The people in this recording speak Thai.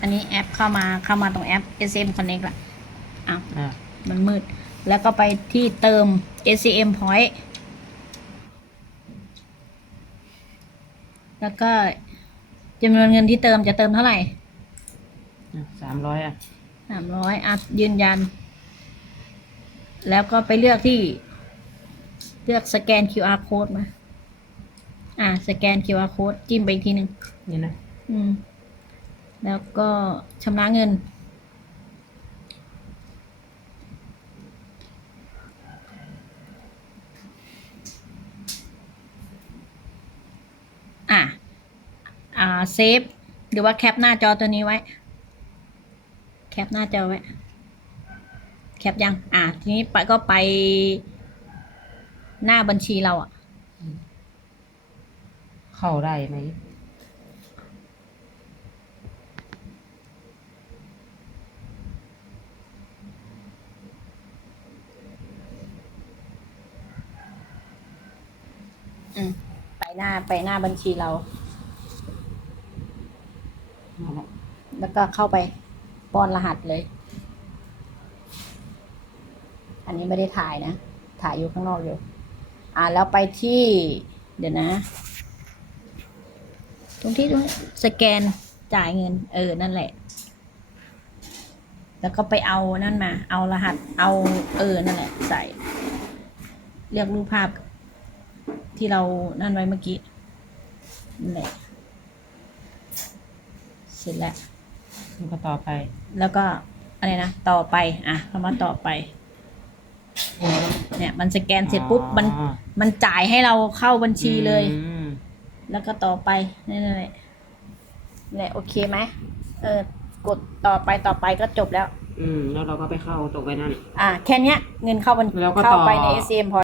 อันนี้แอปเข้ามาเข้ามาตรงแอป SM Connect ละอ้าวอ่ามันมืด แล้วก็ไปที่เติม ACM Point แล้วก็จำนวนเงินที่เติมจะเติมเท่าไหร่สามร้อยอะสามร้อยอะยืนยัน แล้วก็ไปเลือกที่ เลือกสแกน QR code มา อ่า สแกน QR code จิ้มไปอีกทีหนึ่งนี่นะ อืม แล้วก็ชำระเงิน อะ อ่า เซฟ หรือว่าแคปหน้าจอตัวนี้ไว้ แคปหน้าจอไว้ แคปยัง อะ ทีนี้ไปก็ไปหน้าบัญชีเราอะ เข้าได้ไหม อืมไปหน้าไปหน้าบัญชีเรา แล้วก็เข้าไปป้อนรหัสเลย อันนี้ไม่ได้ถ่ายนะ ถ่ายอยู่ข้างนอกอยู่ อ่าแล้วไปที่ เดี๋ยวนะ ตรงที่ตรงสแกนจ่ายเงิน เออ นั่นแหละ แล้วก็ไปเอานั่นมา เอารหัส เอา เออ นั่นแหละ ใส่ เลือกรูปภาพ ที่เรานั่นไว้เมื่อกี้นั่นแหละเสร็จแล้ว แล้วก็ต่อไปแล้วก็อะไรนะต่อไปอะคำว่าต่อไป เนี่ย มันสแกนเสร็จปุ๊บมันอ๋อมันจ่ายให้เราเข้าบัญชีเลย อืมแล้วก็ต่อไปนี่นแหละนี่แหละโอเคไหมเออกดต่อไปต่อไปก็จบแล้ว อืม แล้วเราก็ไปเข้าตกไปนั่น อะแค่เนี้ยเงินเข้าบัญแล้วก็เข้าต่อไปใน SCM พอ